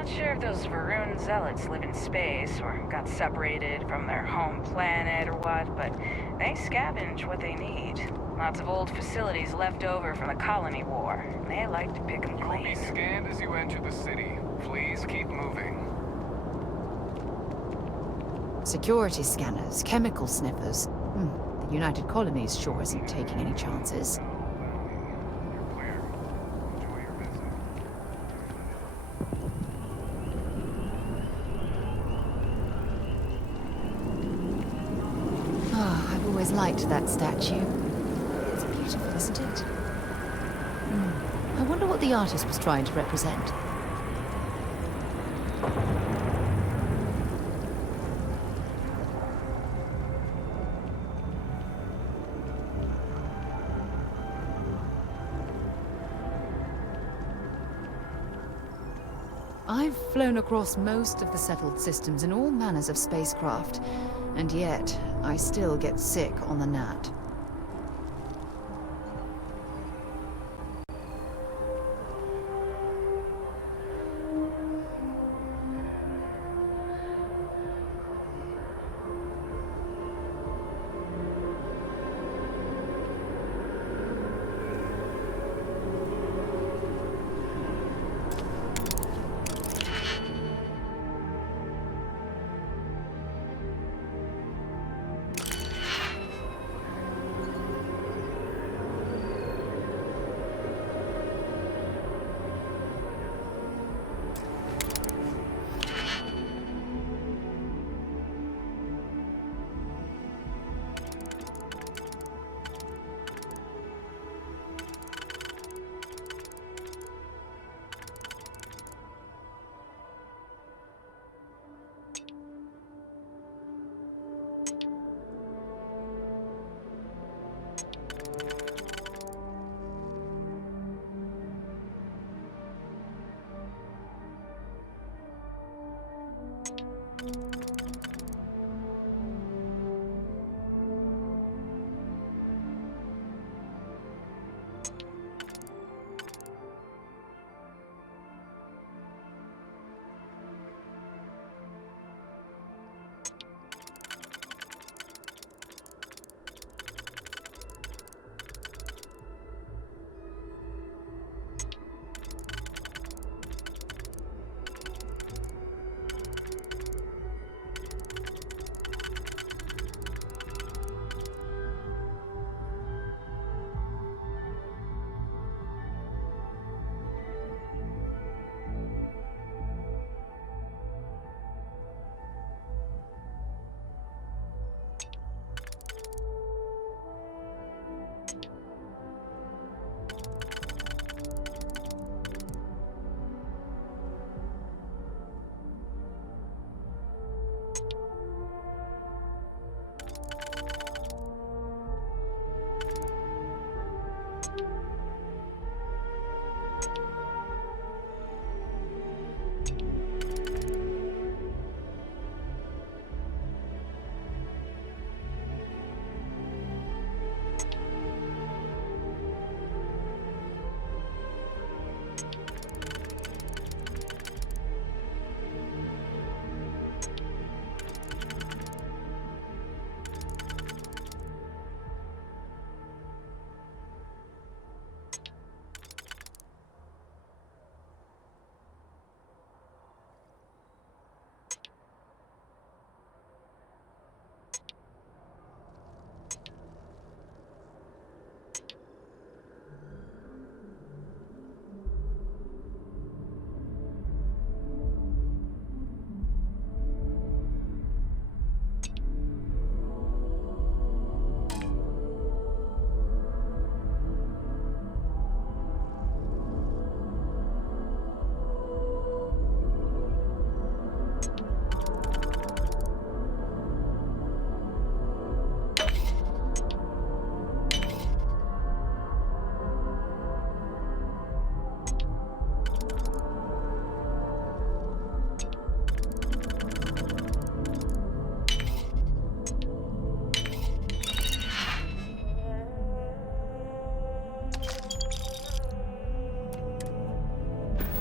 Not sure if those Varun zealots live in space or got separated from their home planet or what, but they scavenge what they need. Lots of old facilities left over from the colony war. They like to pick them You will be clean. scanned as you enter the city. Please keep moving. Security scanners, chemical sniffers. The United Colonies sure isn't taking any chances. You're clear. Enjoy your visit. I've always liked that statue. It's beautiful, isn't it? I wonder what the artist was trying to represent. I've flown across most of the settled systems in all manners of spacecraft, and yet I still get sick on the gnat.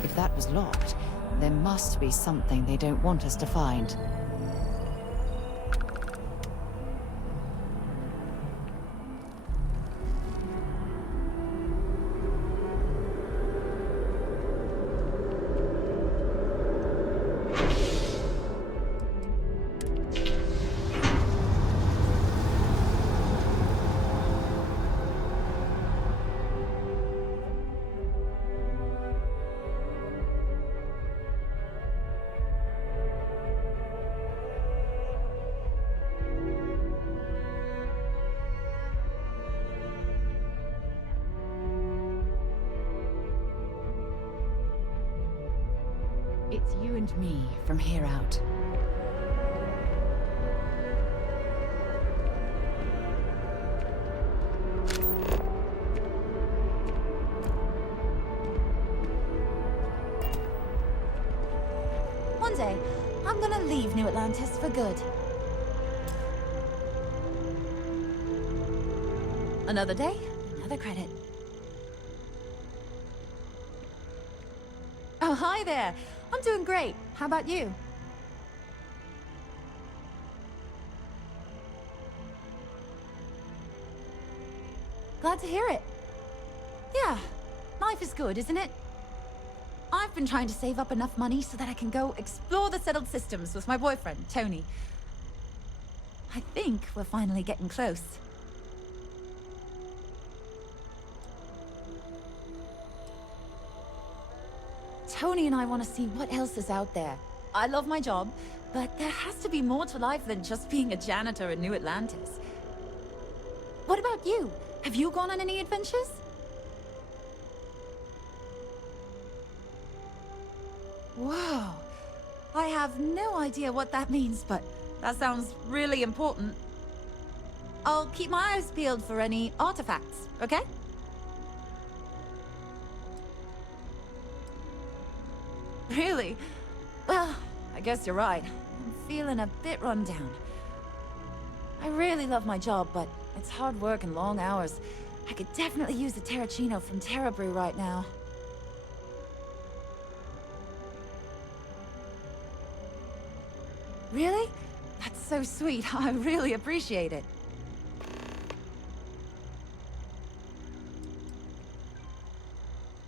If that was locked, There must be something they don't want us to find. It's you and me from here out. One day, I'm gonna leave New Atlantis for good. Another day, another credit. Oh, hi there. I'm doing great. How about you? Glad to hear it. Yeah, life is good, isn't it? I've been trying to save up enough money so that I can go explore the settled systems with my boyfriend, Tony. I think we're finally getting close. Tony and I want to see what else is out there. I love my job, but there has to be more to life than just being a janitor in New Atlantis. What about you? Have you gone on any adventures? Whoa. I have no idea what that means, but that sounds really important. I'll keep my eyes peeled for any artifacts, okay? Really? Well, I guess you're right. I'm feeling a bit run down. I really love my job, but it's hard work and long hours. I could definitely use a Terracino from Terra Brew right now. Really? That's so sweet. I really appreciate it.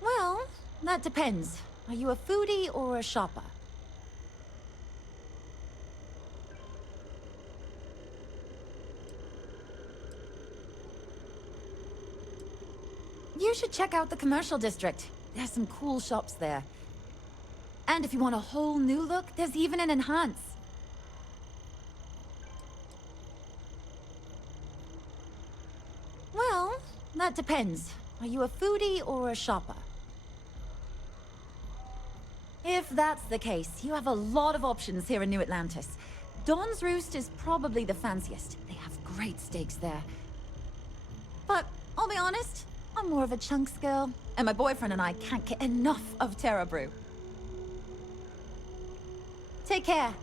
Well, that depends. Are you a foodie or a shopper? You should check out the commercial district. There's some cool shops there. And if you want a whole new look, there's even an enhance. Well, that depends. Are you a foodie or a shopper? If that's the case, you have a lot of options here in New Atlantis. Dawn's Roost is probably the fanciest. They have great steaks there. But I'll be honest, I'm more of a chunks girl, and my boyfriend and I can't get enough of Terra Brew. Take care.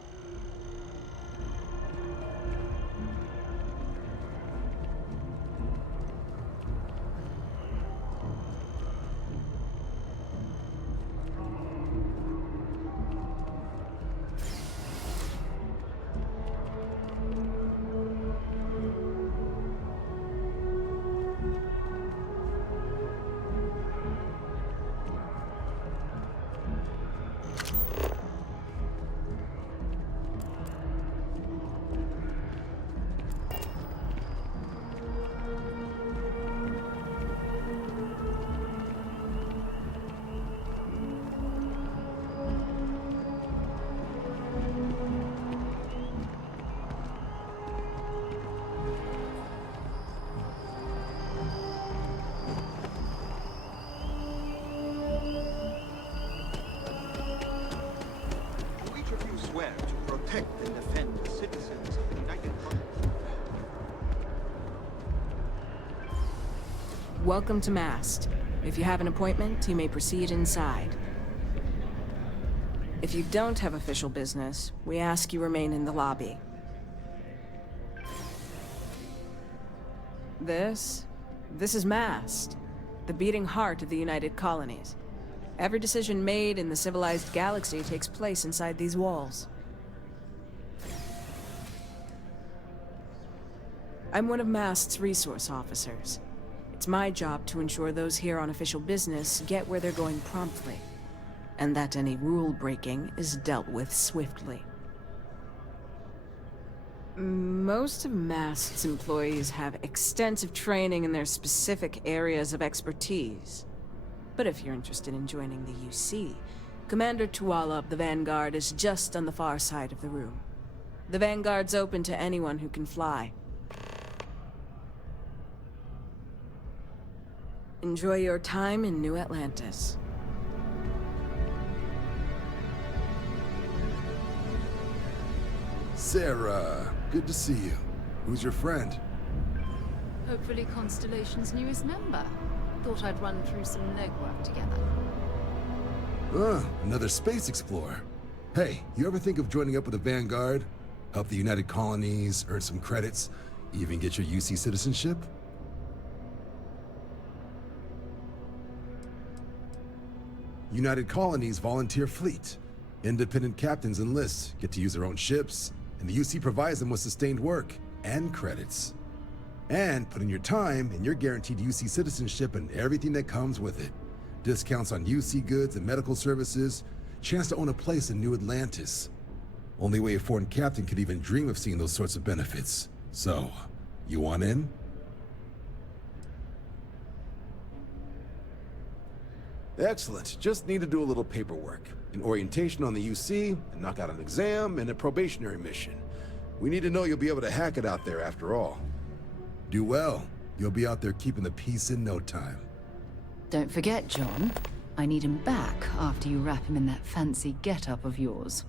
Swear to protect and defend the citizens of the United Kingdom. Welcome to Mast. If you have an appointment, you may proceed inside. If you don't have official business, we ask you remain in the lobby. This is Mast, the beating heart of the United Colonies. Every decision made in the civilized galaxy takes place inside these walls. I'm one of MAST's resource officers. It's my job to ensure those here on official business get where they're going promptly, and that any rule breaking is dealt with swiftly. Most of MAST's employees have extensive training in their specific areas of expertise. But if you're interested in joining the UC, Commander Tuala of the Vanguard is just on the far side of the room. The Vanguard's open to anyone who can fly. Enjoy your time in New Atlantis. Sarah, good to see you. Who's your friend? Hopefully Constellation's newest member. Thought I'd run through some legwork together. Another space explorer. Hey, you ever think of joining up with the Vanguard? Help the United Colonies, earn some credits, even get your UC citizenship? United Colonies volunteer fleet. Independent captains enlist, get to use their own ships, and the UC provides them with sustained work and credits. And put in your time, and you're guaranteed UC citizenship and everything that comes with it. Discounts on UC goods and medical services, chance to own a place in New Atlantis. Only way a foreign captain could even dream of seeing those sorts of benefits. So, you want in? Excellent. Just need to do a little paperwork. An orientation on the UC, and knock out an exam, and a probationary mission. We need to know you'll be able to hack it out there after all. Do well. You'll be out there keeping the peace in no time. Don't forget, John. I need him back after you wrap him in that fancy get-up of yours.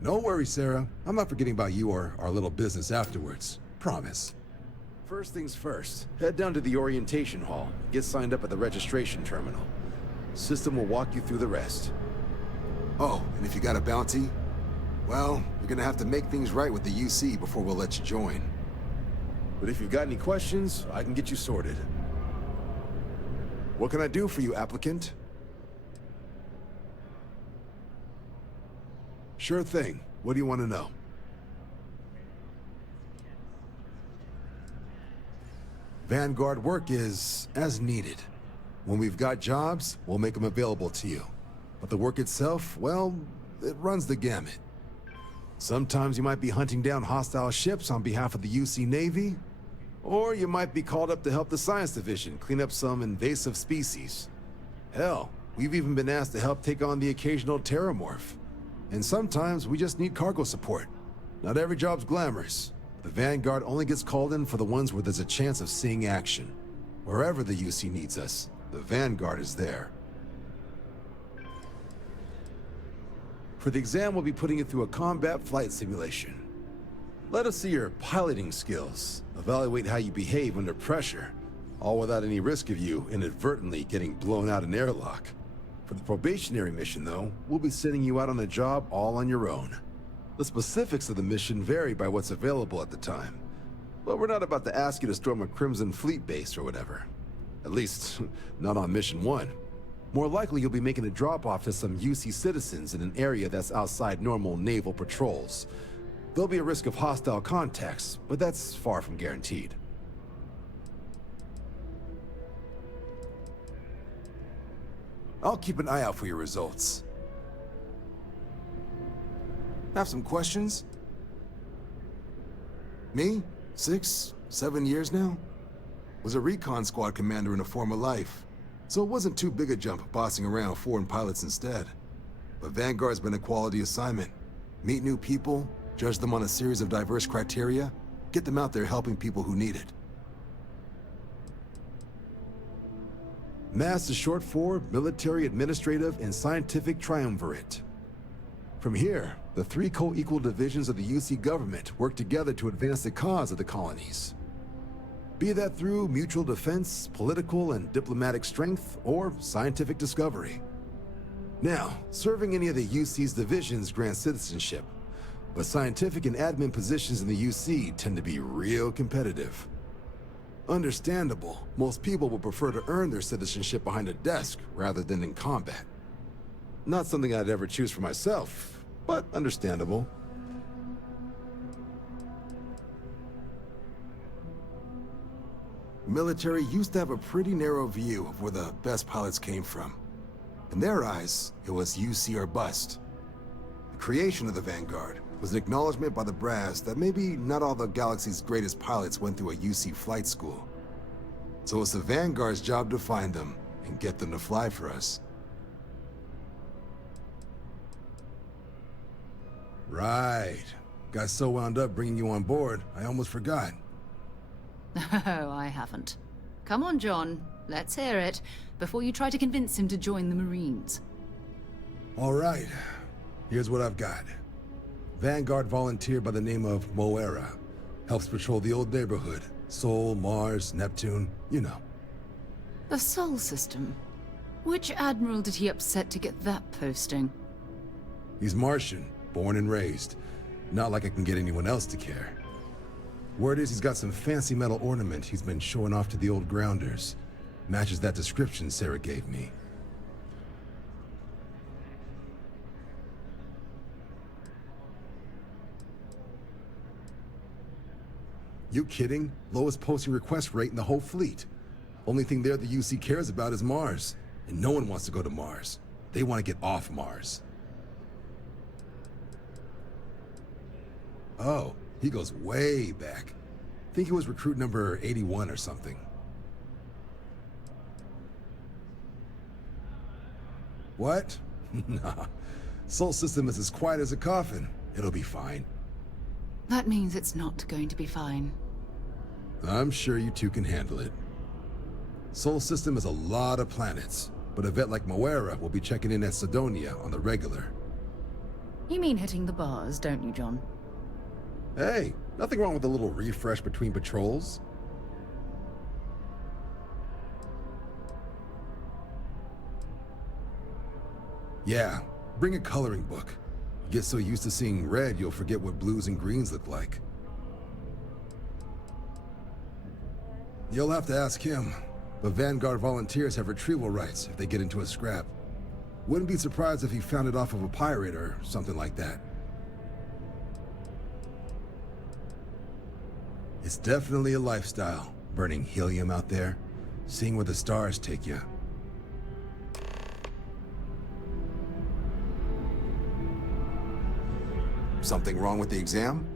No worries, Sarah. I'm not forgetting about you or our little business afterwards. Promise. First things first, head down to the orientation hall. Get signed up at the registration terminal. System will walk you through the rest. Oh, and if you got a bounty, well, you're gonna have to make things right with the UC before we'll let you join. But if you've got any questions, I can get you sorted. What can I do for you, applicant? Sure thing. What do you want to know? Vanguard work is as needed. When we've got jobs, we'll make them available to you. But the work itself, well, it runs the gamut. Sometimes you might be hunting down hostile ships on behalf of the UC Navy, or you might be called up to help the Science Division clean up some invasive species. Hell, we've even been asked to help take on the occasional terramorph. And sometimes we just need cargo support. Not every job's glamorous. The Vanguard only gets called in for the ones where there's a chance of seeing action. Wherever the UC needs us, the Vanguard is there. For the exam, we'll be putting you through a combat flight simulation. Let us see your piloting skills, evaluate how you behave under pressure, all without any risk of you inadvertently getting blown out an airlock. For the probationary mission, though, we'll be sending you out on a job all on your own. The specifics of the mission vary by what's available at the time, but we're not about to ask you to storm a Crimson Fleet base or whatever. At least, not on Mission 1. More likely, you'll be making a drop-off to some UC citizens in an area that's outside normal naval patrols. There'll be a risk of hostile contacts, but that's far from guaranteed. I'll keep an eye out for your results. Have some questions? Me? 6, 7 years now? Was a recon squad commander in a former life, so it wasn't too big a jump bossing around foreign pilots instead. But Vanguard's been a quality assignment. Meet new people, judge them on a series of diverse criteria, get them out there helping people who need it. MAST is short for Military, Administrative, and Scientific Triumvirate. From here, the 3 co-equal divisions of the UC government work together to advance the cause of the colonies. Be that through mutual defense, political and diplomatic strength, or scientific discovery. Now, serving any of the UC's divisions grants citizenship, but scientific and admin positions in the UC tend to be real competitive. Understandable. Most people would prefer to earn their citizenship behind a desk rather than in combat. Not something I'd ever choose for myself, but understandable. Military used to have a pretty narrow view of where the best pilots came from. In their eyes, it was UC or bust. The creation of the Vanguard was an acknowledgement by the brass that maybe not all the galaxy's greatest pilots went through a UC flight school. So it's the Vanguard's job to find them and get them to fly for us. Right. Got so wound up bringing you on board, I almost forgot. Oh, I haven't. Come on, John. Let's hear it, before you try to convince him to join the Marines. All right. Here's what I've got. Vanguard volunteer by the name of Moera. Helps patrol the old neighborhood. Sol, Mars, Neptune, you know. The Sol system. Which admiral did he upset to get that posting? He's Martian, born and raised. Not like I can get anyone else to care. Word is he's got some fancy metal ornament he's been showing off to the old grounders. Matches that description Sarah gave me. You kidding? Lowest posting request rate in the whole fleet. Only thing there the UC cares about is Mars. And no one wants to go to Mars. They want to get off Mars. Oh, he goes way back. Think he was recruit number 81 or something. What? Nah. Sol system is as quiet as a coffin. It'll be fine. That means it's not going to be fine. I'm sure you two can handle it. Sol system is a lot of planets, but a vet like Moera will be checking in at Sidonia on the regular. You mean hitting the bars, don't you, John? Hey, nothing wrong with a little refresh between patrols. Yeah, bring a coloring book. You get so used to seeing red, you'll forget what blues and greens look like. You'll have to ask him, but Vanguard volunteers have retrieval rights if they get into a scrap. Wouldn't be surprised if he found it off of a pirate or something like that. It's definitely a lifestyle, burning helium out there, seeing where the stars take you. Something wrong with the exam?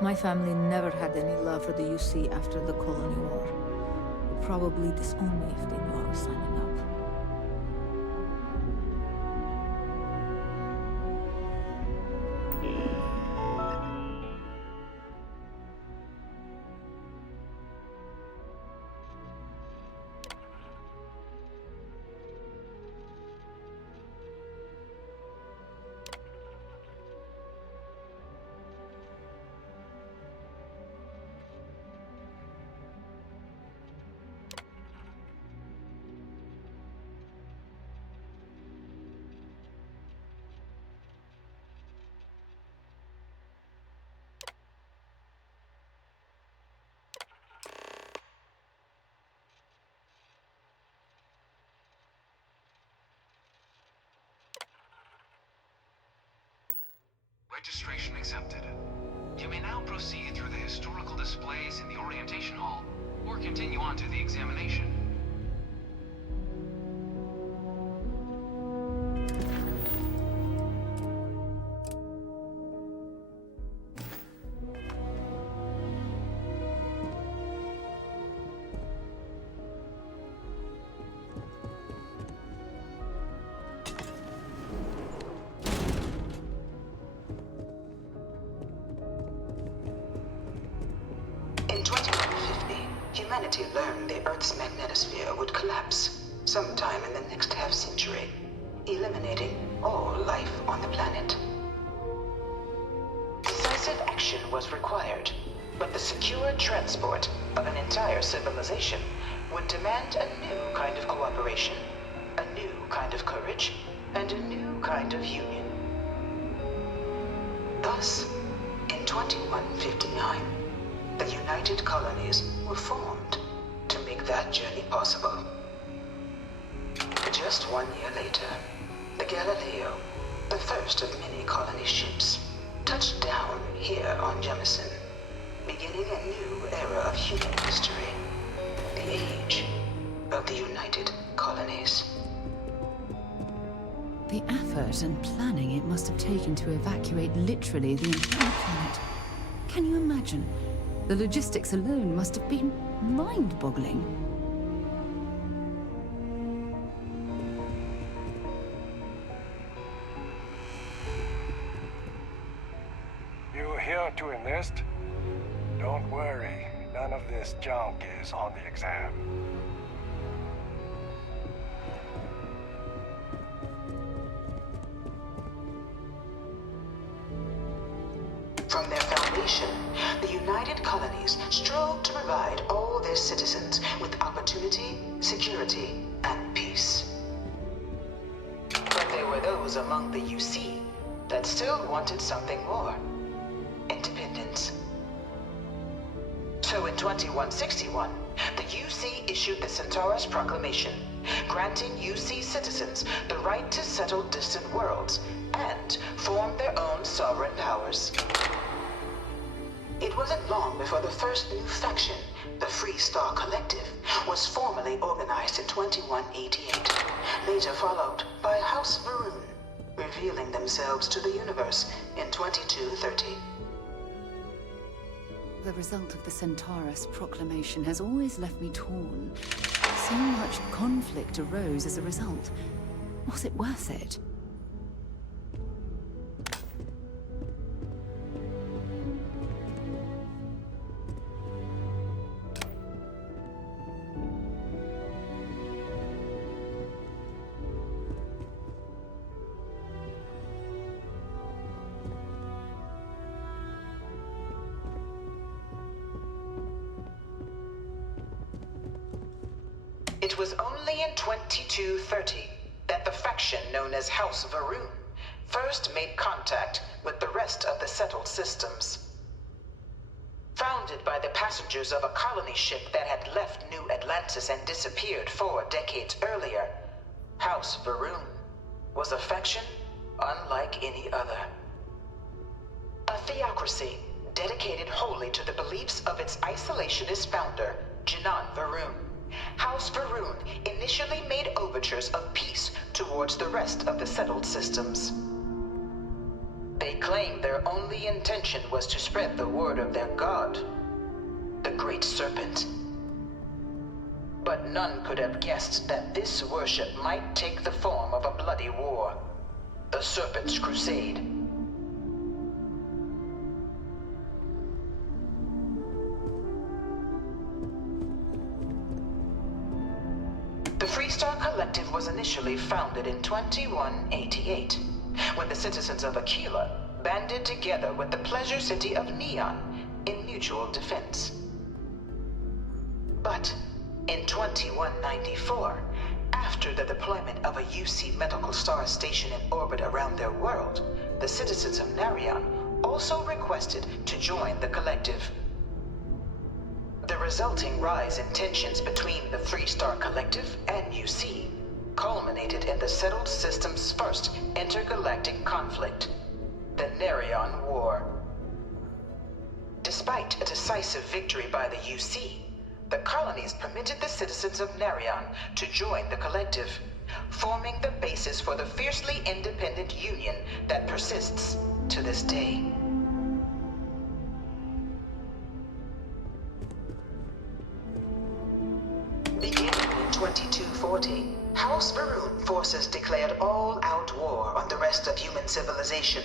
My family never had any love for the UC after the Colony War. Would probably disown me if they knew I was signing up. Registration accepted. You may now proceed through the historical displays in the orientation hall, or continue on to the examination. In 2150, humanity learned the Earth's magnetosphere would collapse sometime in the next half-century, eliminating all life on the planet. Decisive action was required, but the secure transport of an entire civilization would demand a new kind of cooperation, a new kind of courage, and a new kind of union. Thus, in 2159, the United Colonies were formed to make that journey possible. Just 1 year later, the Galileo, the first of many colony ships, touched down here on Jemison, beginning a new era of human history, the age of the United Colonies. The effort and planning it must have taken to evacuate literally the entire planet. Can you imagine? The logistics alone must have been mind-boggling. You here to enlist? Don't worry, none of this junk is on the exam. From their foundation, the United Colonies strove to provide all their citizens with opportunity, security, and peace. But there were those among the UC that still wanted something more: independence. So in 2161, the UC issued the Centaurus Proclamation, granting UC citizens the right to settle distant worlds and form their own sovereign powers. It wasn't long before the first new faction, the Free Star Collective, was formally organized in 2188, later followed by House Varun, revealing themselves to the universe in 2230. The result of the Centaurus proclamation has always left me torn. So much conflict arose as a result. Was it worth it? It was only in 2230 that the faction known as House Varun first made contact with the rest of the settled systems. Founded by the passengers of a colony ship that had left New Atlantis and disappeared 4 decades earlier, House Varun was a faction unlike any other. A theocracy dedicated wholly to the beliefs of its isolationist founder, Jinan Varun. House Varun initially made overtures of peace towards the rest of the settled systems. They claimed their only intention was to spread the word of their god, the Great Serpent. But none could have guessed that this worship might take the form of a bloody war, the Serpent's Crusade. The Freestar Collective was initially founded in 2188, when the citizens of Aquila banded together with the pleasure city of Neon in mutual defense. But in 2194, after the deployment of a UC medical star station in orbit around their world, the citizens of Narion also requested to join the collective. The resulting rise in tensions between the Freestar Collective and UC culminated in the settled system's first intergalactic conflict, the Nerion War. Despite a decisive victory by the UC, the colonies permitted the citizens of Nerion to join the collective, forming the basis for the fiercely independent union that persists to this day. Beginning in 2240, House Varun forces declared all-out war on the rest of human civilization,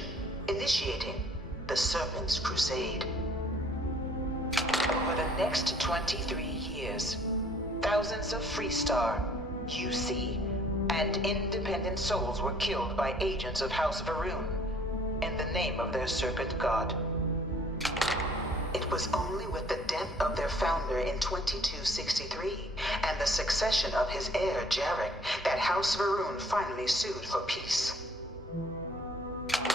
initiating the Serpent's Crusade. Over the next 23 years, thousands of Freestar, UC, and independent souls were killed by agents of House Varun in the name of their serpent god. It was only with the death of their founder in 2263 and the succession of his heir Jarek that House Varun finally sued for peace.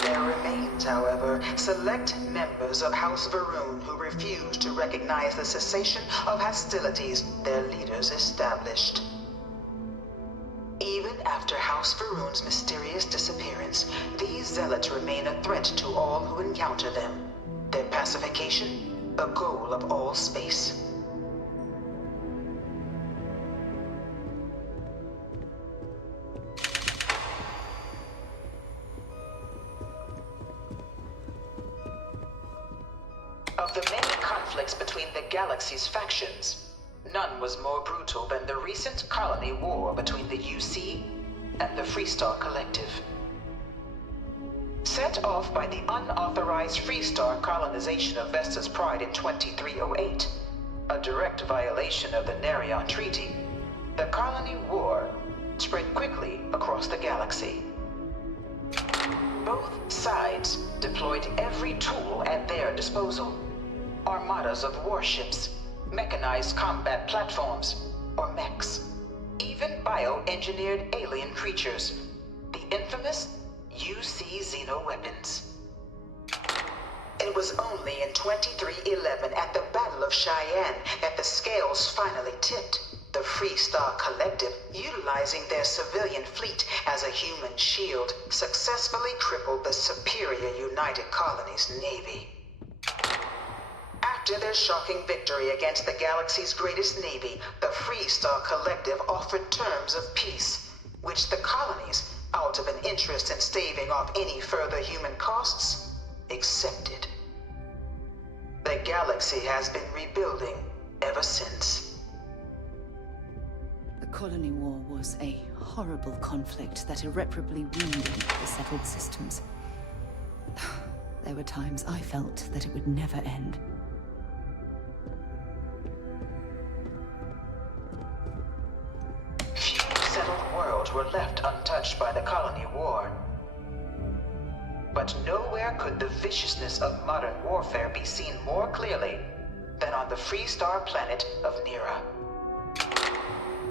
There remains, however, select members of House Varun who refuse to recognize the cessation of hostilities their leaders established. Even after House Varun's mysterious disappearance, these zealots remain a threat to all who encounter them. Their pacification, a goal of all space. Of the many conflicts between the galaxy's factions, none was more brutal than the recent colony war between the UC and the Freestar Collective. Set off by the unauthorized Freestar colonization of Vesta's Pride in 2308, a direct violation of the Nerion Treaty, the colony war spread quickly across the galaxy. Both sides deployed every tool at their disposal. Armadas of warships, mechanized combat platforms, or mechs, even bioengineered alien creatures, the infamous UC xeno-weapons. It was only in 2311 at the Battle of Cheyenne that the scales finally tipped. The Freestar Collective, utilizing their civilian fleet as a human shield, successfully crippled the superior United Colonies Navy. After their shocking victory against the galaxy's greatest navy, the Freestar Collective offered terms of peace, which the colonies, out of an interest in staving off any further human costs, accepted. The galaxy has been rebuilding ever since. The Colony War was a horrible conflict that irreparably wounded the settled systems. There were times I felt that it would never end. Few settled worlds were left untouched by the colony war. But nowhere could the viciousness of modern warfare be seen more clearly than on the Freestar planet of Nera.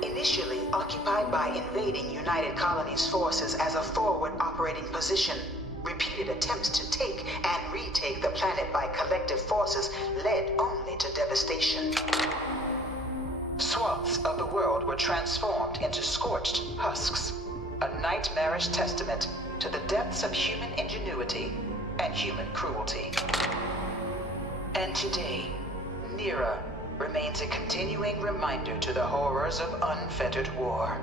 Initially occupied by invading United Colonies forces as a forward operating position, repeated attempts to take and retake the planet by collective forces led only to devastation. Swaths of the world were transformed into scorched husks, a nightmarish testament to the depths of human ingenuity and human cruelty. And today, Nera remains a continuing reminder to the horrors of unfettered war.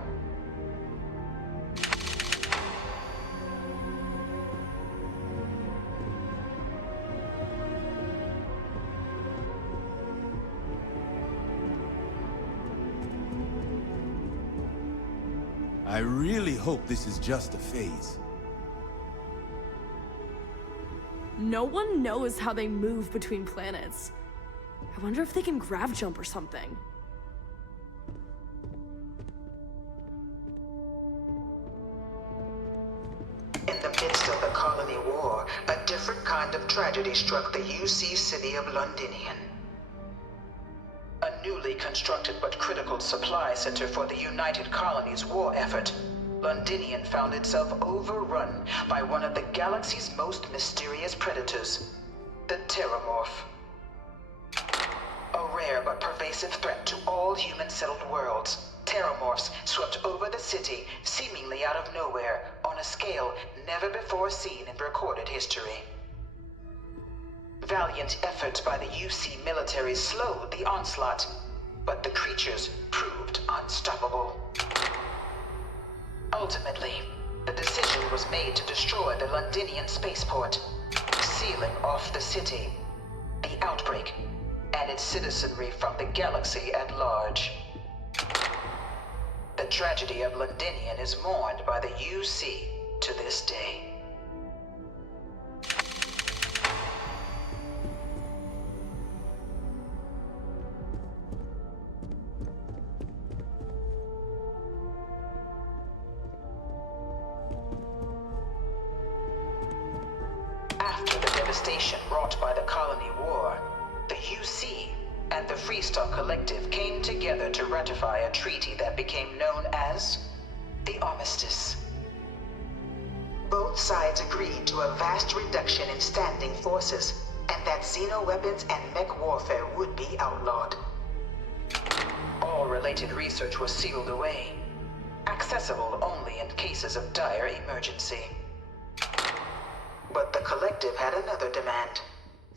I really hope this is just a phase. No one knows how they move between planets. I wonder if they can grav jump or something. In the midst of the colony war, a different kind of tragedy struck the UC city of Londinian. A newly constructed but critical supply center for the United Colonies' war effort, Londinian found itself overrun by one of the galaxy's most mysterious predators, the Terramorph. A rare but pervasive threat to all human-settled worlds, Terramorphs swept over the city, seemingly out of nowhere, on a scale never before seen in recorded history. Valiant efforts by the UC military slowed the onslaught, but the creatures proved unstoppable. Ultimately, the decision was made to destroy the Londinian spaceport, sealing off the city, the outbreak, and its citizenry from the galaxy at large. The tragedy of Londinian is mourned by the UC to this day. After the devastation wrought by the Colony War, the UC and the Freestock Collective came together to ratify a treaty that became known as the Armistice. Both sides agreed to a vast reduction in standing forces, and that xeno-weapons and mech warfare would be outlawed. All related research was sealed away, accessible only in cases of dire emergency. But the Collective had another demand,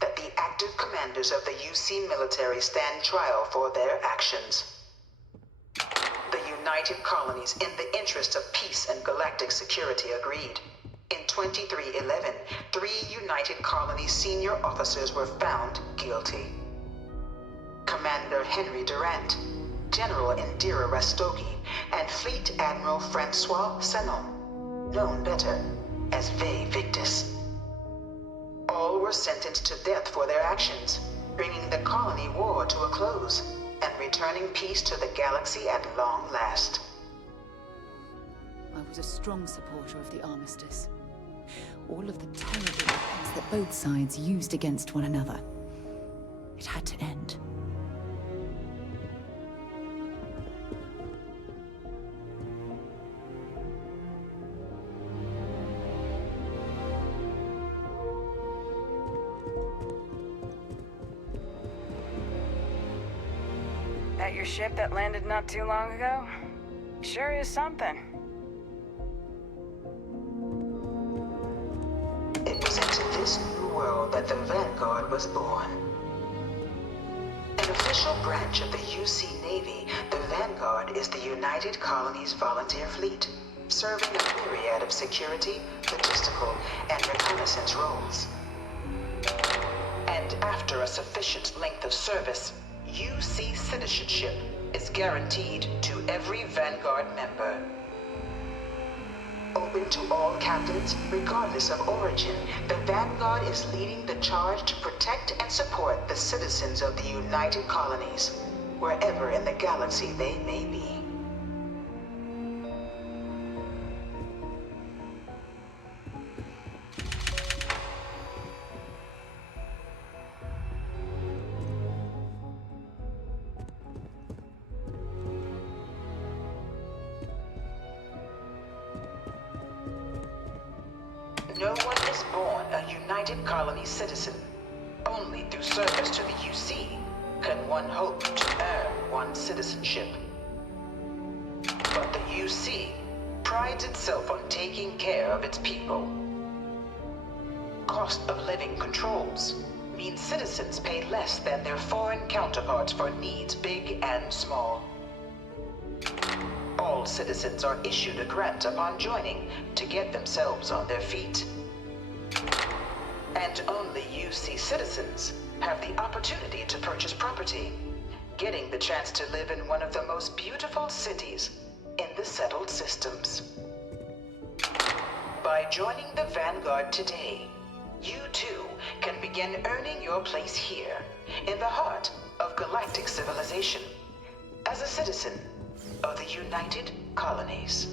that the active commanders of the UC military stand trial for their actions. The United Colonies, in the interest of peace and galactic security, agreed. In 2311, 3 United Colonies senior officers were found guilty. Commander Henry Durant, General Indira Rastogi, and Fleet Admiral Francois Sanon, known better as Vae Victus. All were sentenced to death for their actions, bringing the colony war to a close and returning peace to the galaxy at long last. I was a strong supporter of the armistice. All of the terrible weapons that both sides used against one another. It had to end. That your ship that landed not too long ago? Sure is something. It was into this new world that the Vanguard was born. An official branch of the UC Navy, the Vanguard is the United Colonies Volunteer Fleet, serving a myriad of security, logistical, and reconnaissance roles. And after a sufficient length of service, UC citizenship is guaranteed to every Vanguard member. Open to all captains, regardless of origin, the Vanguard is leading the charge to protect and support the citizens of the United Colonies, wherever in the galaxy they may be. No one is born a United Colonies citizen. Only through service to the UC can one hope to earn one's citizenship. But the UC prides itself on taking care of its people. Cost of living controls mean citizens pay less than their foreign counterparts for needs big and small. All citizens are issued a grant upon joining to get themselves on their feet. And only UC citizens have the opportunity to purchase property, getting the chance to live in one of the most beautiful cities in the settled systems. By joining the Vanguard today, you too can begin earning your place here, in the heart of galactic civilization, as a citizen of the United Colonies.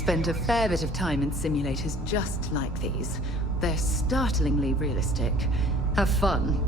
spent a fair bit of time in simulators just like these. They're startlingly realistic. Have fun.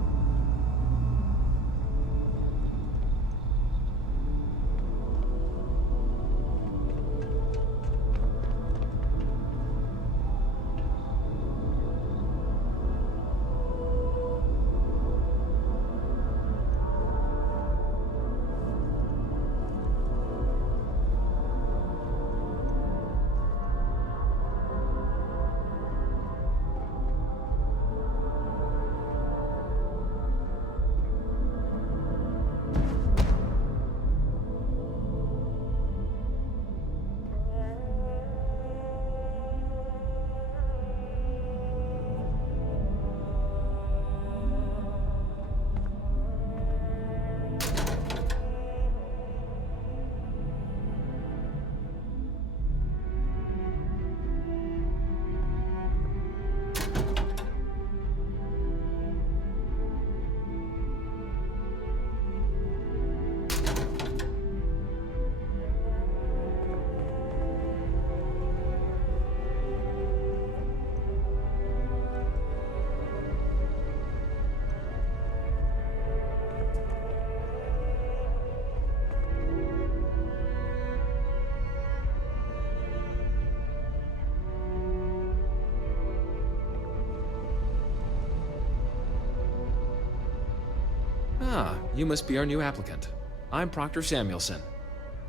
Ah, you must be our new applicant. I'm Proctor Samuelson.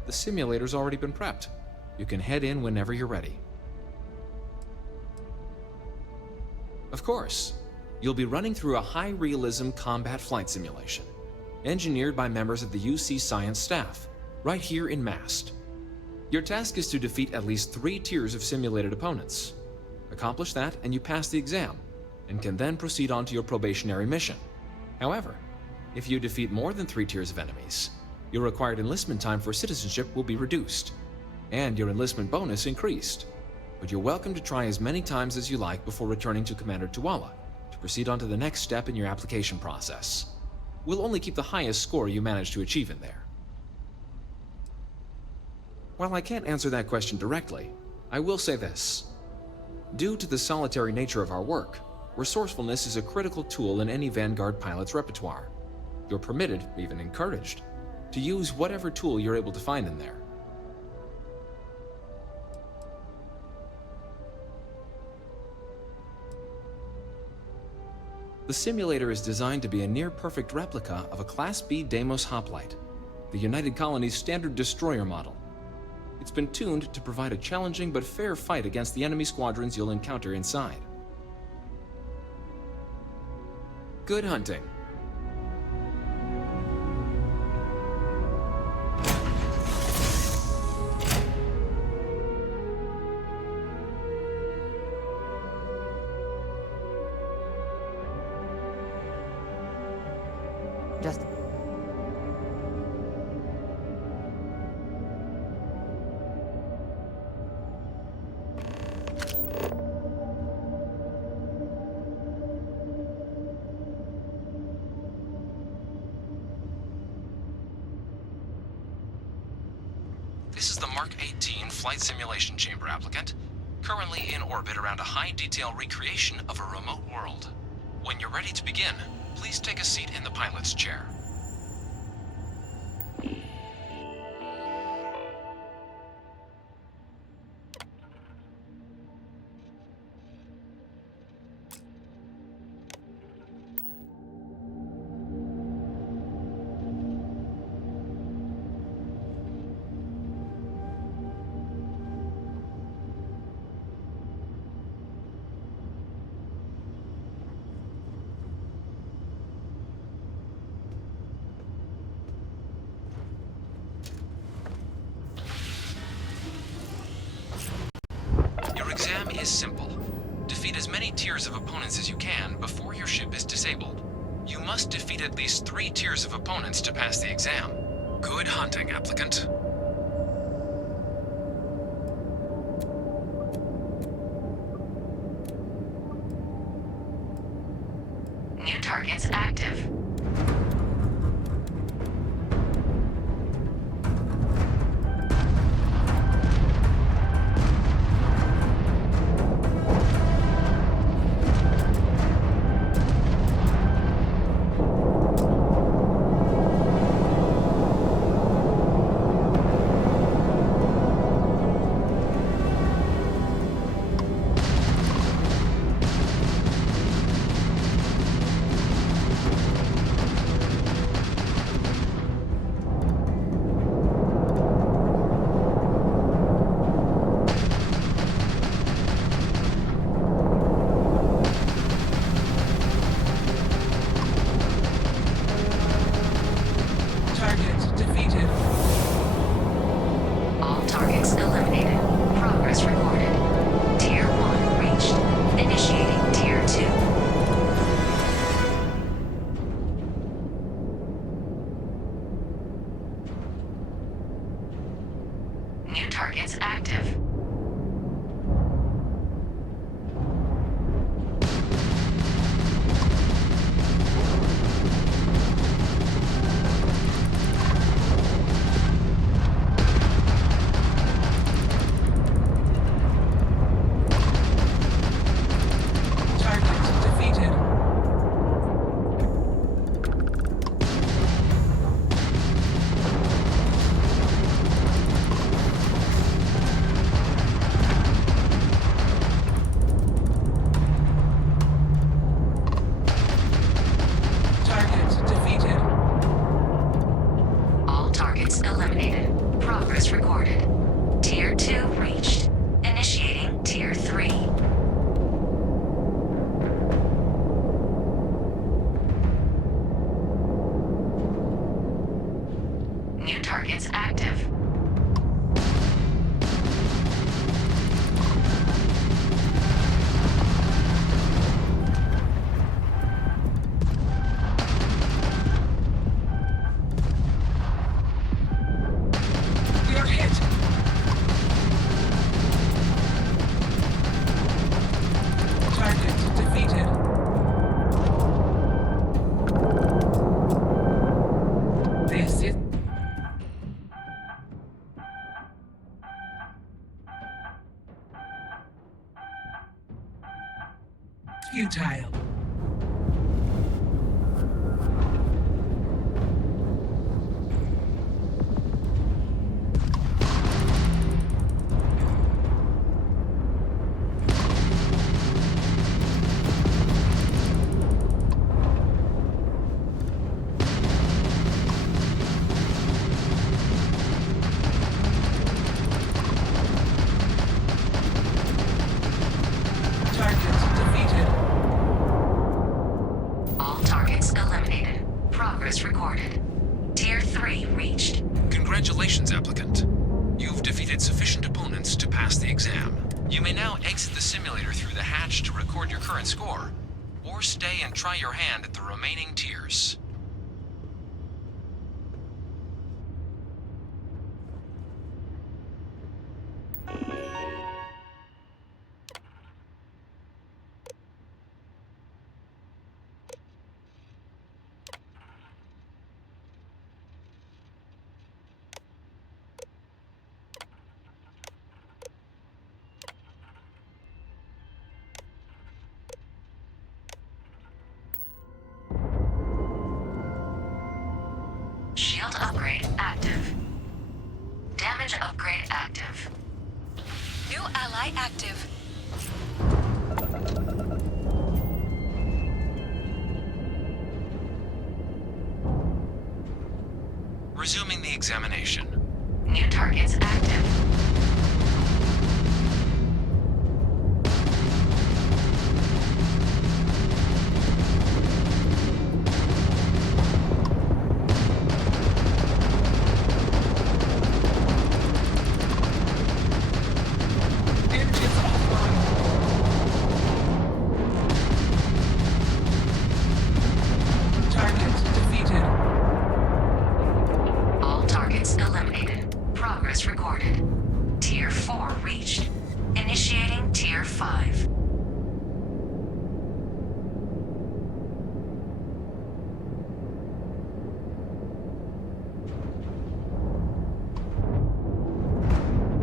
The simulator's already been prepped. You can head in whenever you're ready. Of course, you'll be running through a high-realism combat flight simulation, engineered by members of the UC Science staff, right here in Mast. Your task is to defeat at least 3 tiers of simulated opponents. Accomplish that and you pass the exam, and can then proceed on to your probationary mission. However, if you defeat more than 3 tiers of enemies, your required enlistment time for citizenship will be reduced, and your enlistment bonus increased. But you're welcome to try as many times as you like before returning to Commander Tuala to proceed on to the next step in your application process. We'll only keep the highest score you manage to achieve in there. While I can't answer that question directly, I will say this. Due to the solitary nature of our work, resourcefulness is a critical tool in any Vanguard pilot's repertoire. You're permitted, even encouraged, to use whatever tool you're able to find in there. The simulator is designed to be a near-perfect replica of a Class B Deimos hoplite, the United Colony's standard destroyer model. It's been tuned to provide a challenging but fair fight against the enemy squadrons you'll encounter inside. Good hunting. Just... This is the Mark 18 Flight Simulation Chamber applicant, currently in orbit around a high-detail recreation of a remote world. When you're ready to begin, please take a seat in the pilot's chair. Exam is simple. Defeat as many tiers of opponents as you can before your ship is disabled. You must defeat at least 3 tiers of opponents to pass the exam. Good hunting, applicant. New targets active. targets active. Futile. Congratulations, applicant. You've defeated sufficient opponents to pass the exam. You may now exit the simulator through the hatch to record your current score, or stay and try your hand at the remaining tiers. Shield upgrade active. Damage upgrade active. New ally active. Resuming the examination. New targets active.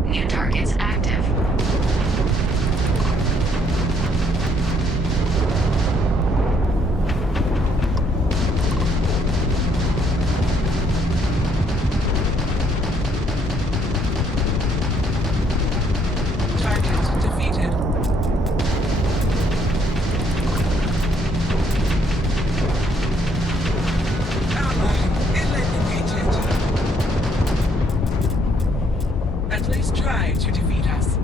New targets active. Target defeated. Ally eliminated. At least try to defeat us.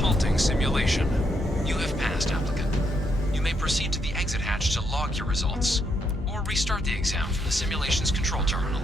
Halting simulation. You have passed, applicant. You may proceed to the exit hatch to log your results, or restart the exam from the simulation's control terminal.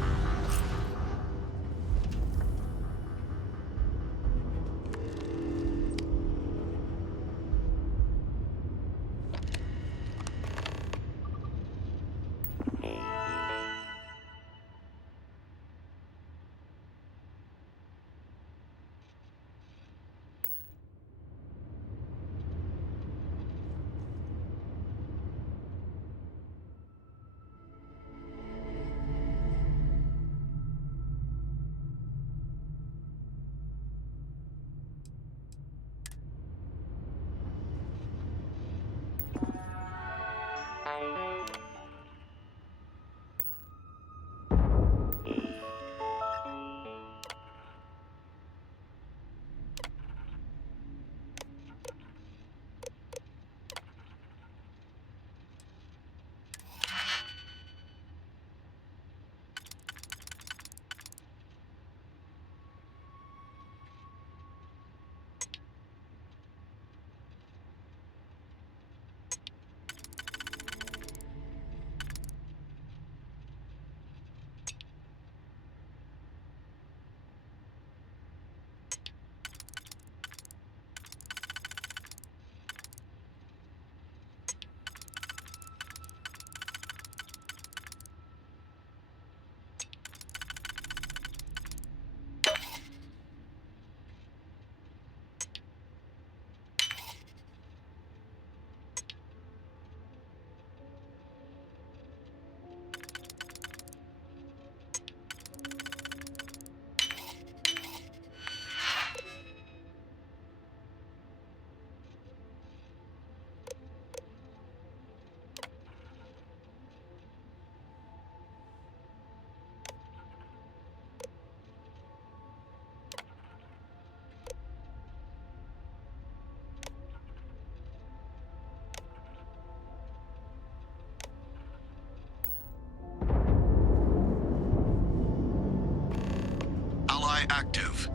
active.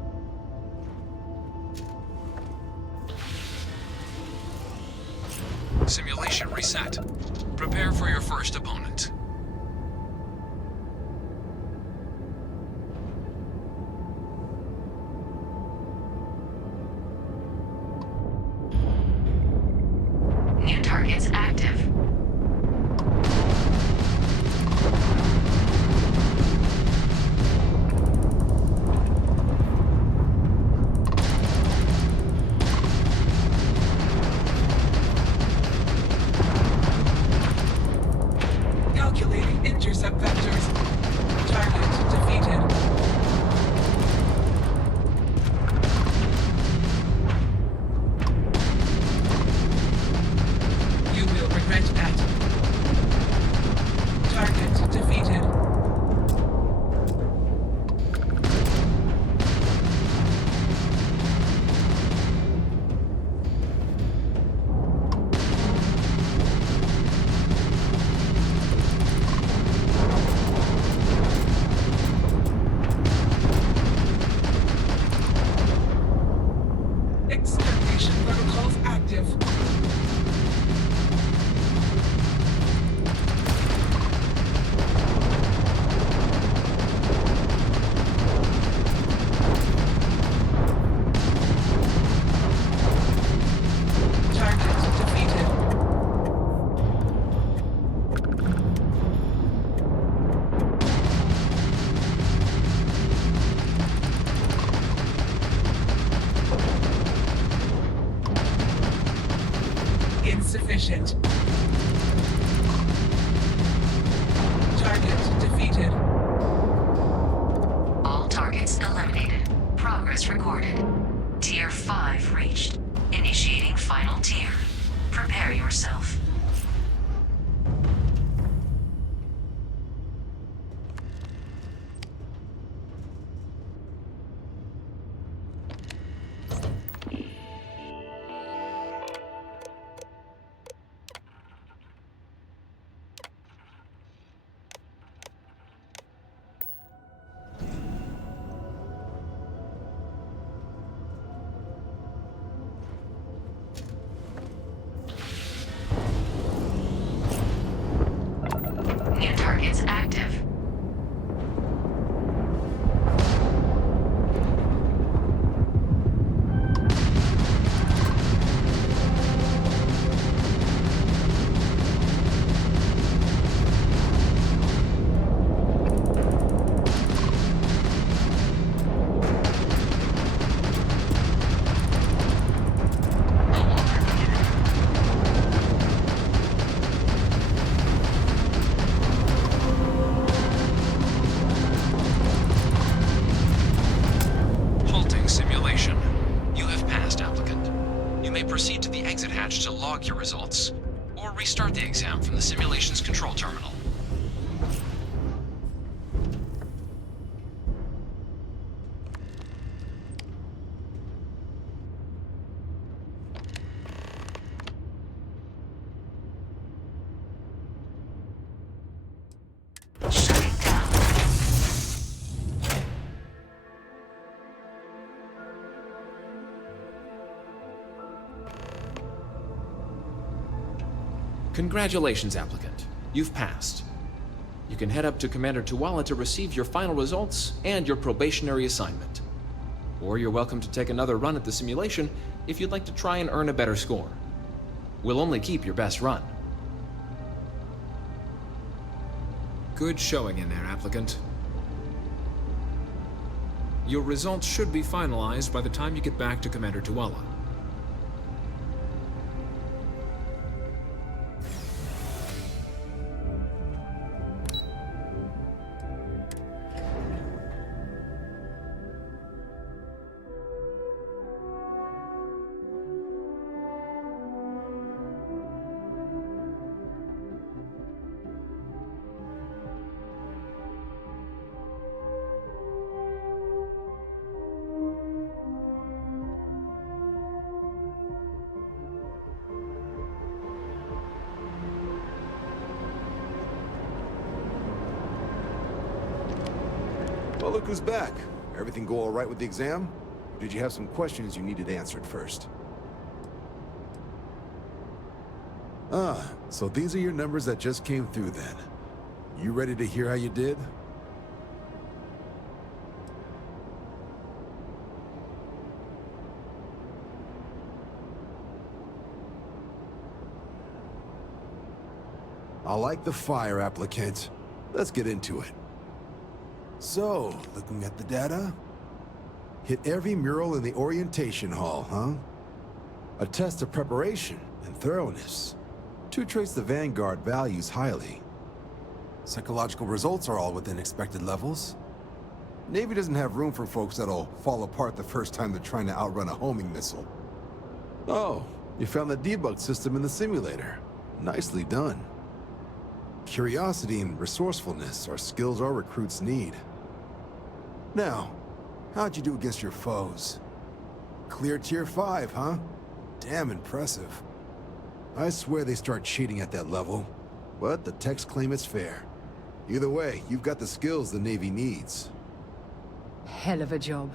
Simulation reset. Prepare for your first opponent. New targets active. Calculating intercept vectors. Target defeated. You will regret that. Target defeated. Extermination protocols active. Target defeated. Insufficient. Target defeated. All targets eliminated. Progress recorded. Tier 5 reached. Initiating final tier. Prepare yourself. New targets active. Halting simulation. You have passed, applicant. You may proceed to the exit hatch to log your results, or restart the exam from the simulation's control terminal. Shutting down. Congratulations, applicant. You've passed. You can head up to Commander Tuwala to receive your final results and your probationary assignment. Or you're welcome to take another run at the simulation if you'd like to try and earn a better score. We'll only keep your best run. Good showing in there, applicant. Your results should be finalized by the time you get back to Commander Tuwala. Well, look who's back. Everything go all right with the exam? Or did you have some questions you needed answered first? Ah, so these are your numbers that just came through then. You ready to hear how you did? I like the fire, applicant. Let's get into it. So, looking at the data, hit every mural in the orientation hall, huh? A test of preparation and thoroughness. To trace the Vanguard values highly. Psychological results are all within expected levels. Navy doesn't have room for folks that'll fall apart the first time they're trying to outrun a homing missile. Oh, you found the debug system in the simulator. Nicely done. Curiosity and resourcefulness are skills our recruits need. Now, how'd you do against your foes? Clear Tier 5, huh? Damn impressive. I swear they start cheating at that level, but the techs claim it's fair. Either way, you've got the skills the Navy needs. Hell of a job.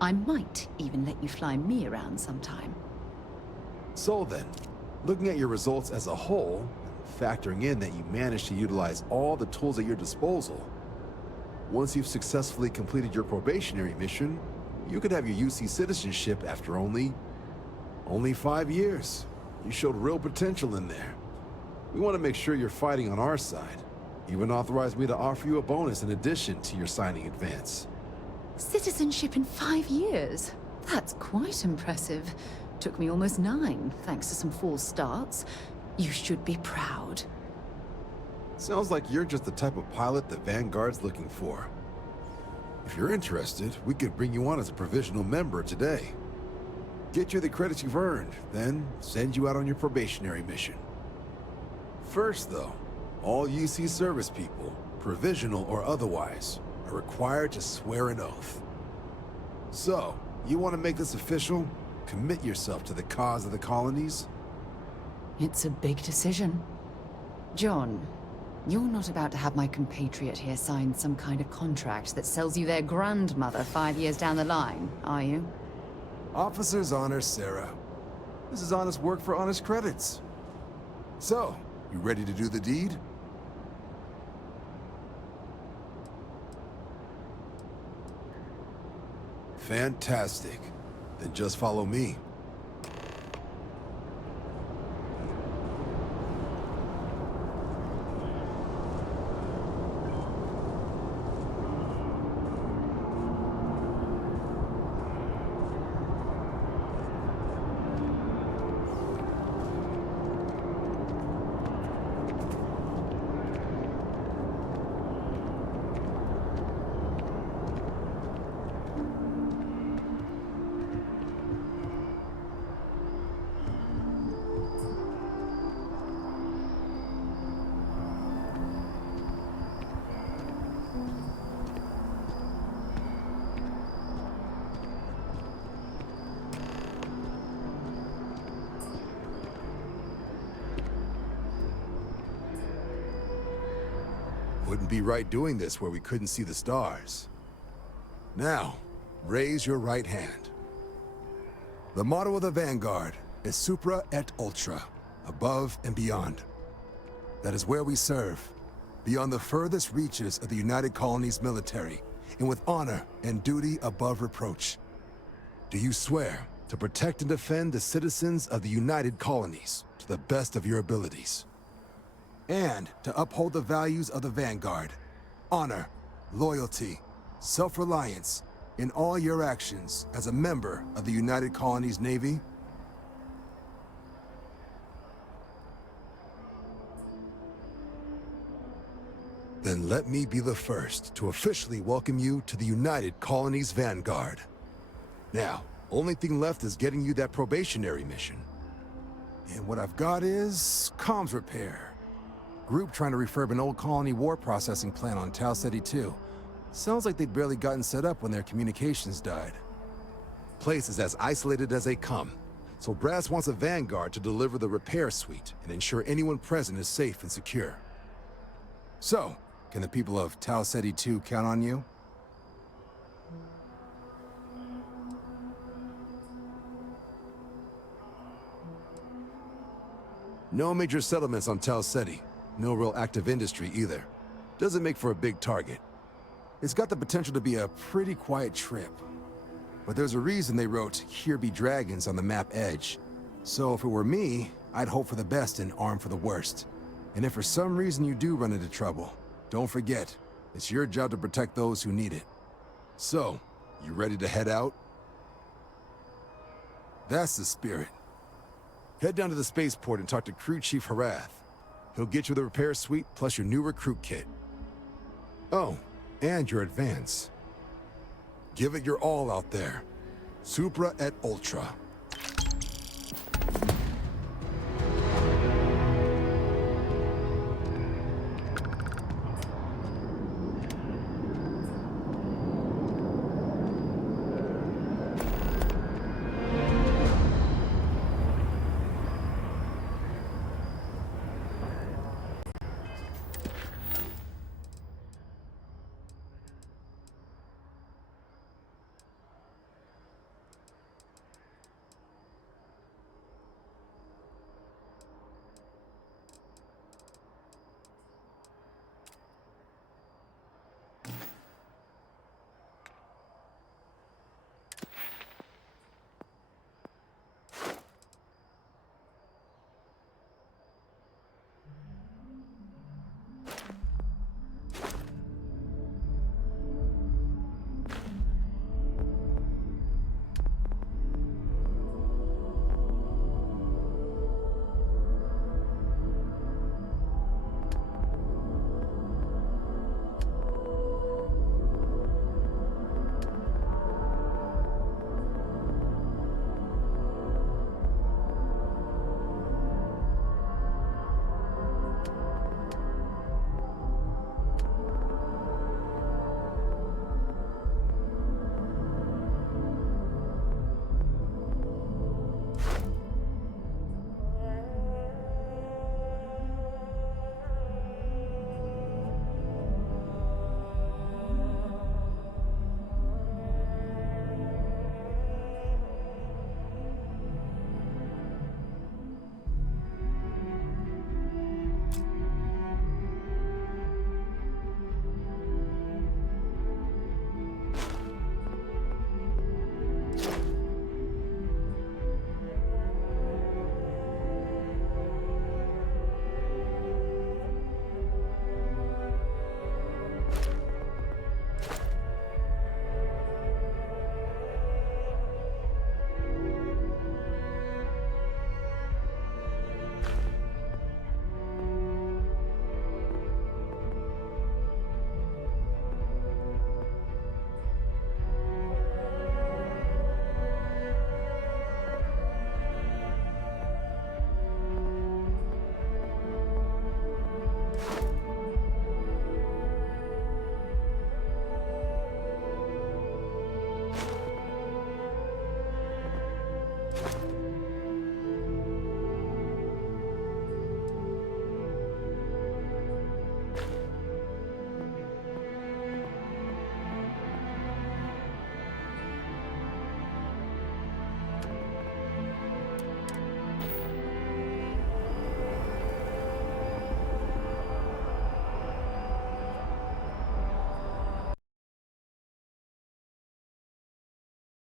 I might even let you fly me around sometime. So then, looking at your results as a whole, factoring in that you managed to utilize all the tools at your disposal, once you've successfully completed your probationary mission, you could have your UC citizenship after only 5 years. You showed real potential in there. We want to make sure you're fighting on our side. Even authorized me to offer you a bonus in addition to your signing advance. Citizenship in 5 years? That's quite impressive. Took me almost 9, thanks to some false starts. You should be proud. Sounds like you're just the type of pilot the Vanguard's looking for. If you're interested, we could bring you on as a provisional member today. Get you the credits you've earned, then send you out on your probationary mission. First, though, all UC service people, provisional or otherwise, are required to swear an oath. So, you want to make this official? Commit yourself to the cause of the colonies? It's a big decision. John, you're not about to have my compatriot here sign some kind of contract that sells you their grandmother 5 years down the line, are you? Officer's honor, Sarah. This is honest work for honest credits. So, you ready to do the deed? Fantastic. Then just follow me. Wouldn't be right doing this where we couldn't see the stars. Now, raise your right hand. The motto of the Vanguard is Supra et Ultra, above and beyond. That is where we serve, beyond the furthest reaches of the United Colonies military, and with honor and duty above reproach. Do you swear to protect and defend the citizens of the United Colonies to the best of your abilities? And to uphold the values of the Vanguard, honor, loyalty, self-reliance, in all your actions as a member of the United Colonies Navy? Then let me be the first to officially welcome you to the United Colonies Vanguard. Now, only thing left is getting you that probationary mission. And what I've got is comms repair. Group trying to refurb an old colony war processing plant on Tau Ceti 2. Sounds like they'd barely gotten set up when their communications died. Place is as isolated as they come, so Brass wants a Vanguard to deliver the repair suite and ensure anyone present is safe and secure. So, can the people of Tau Ceti 2 count on you? No major settlements on Tal Ceti. No real active industry either. Doesn't make for a big target. It's got the potential to be a pretty quiet trip. But there's a reason they wrote, "Here be dragons" on the map edge. So if it were me, I'd hope for the best and arm for the worst. And if for some reason you do run into trouble, don't forget, it's your job to protect those who need it. So, you ready to head out? That's the spirit. Head down to the spaceport and talk to Crew Chief Harath. He'll get you the repair suite plus your new recruit kit. Oh, and your advance. Give it your all out there. Supra et Ultra.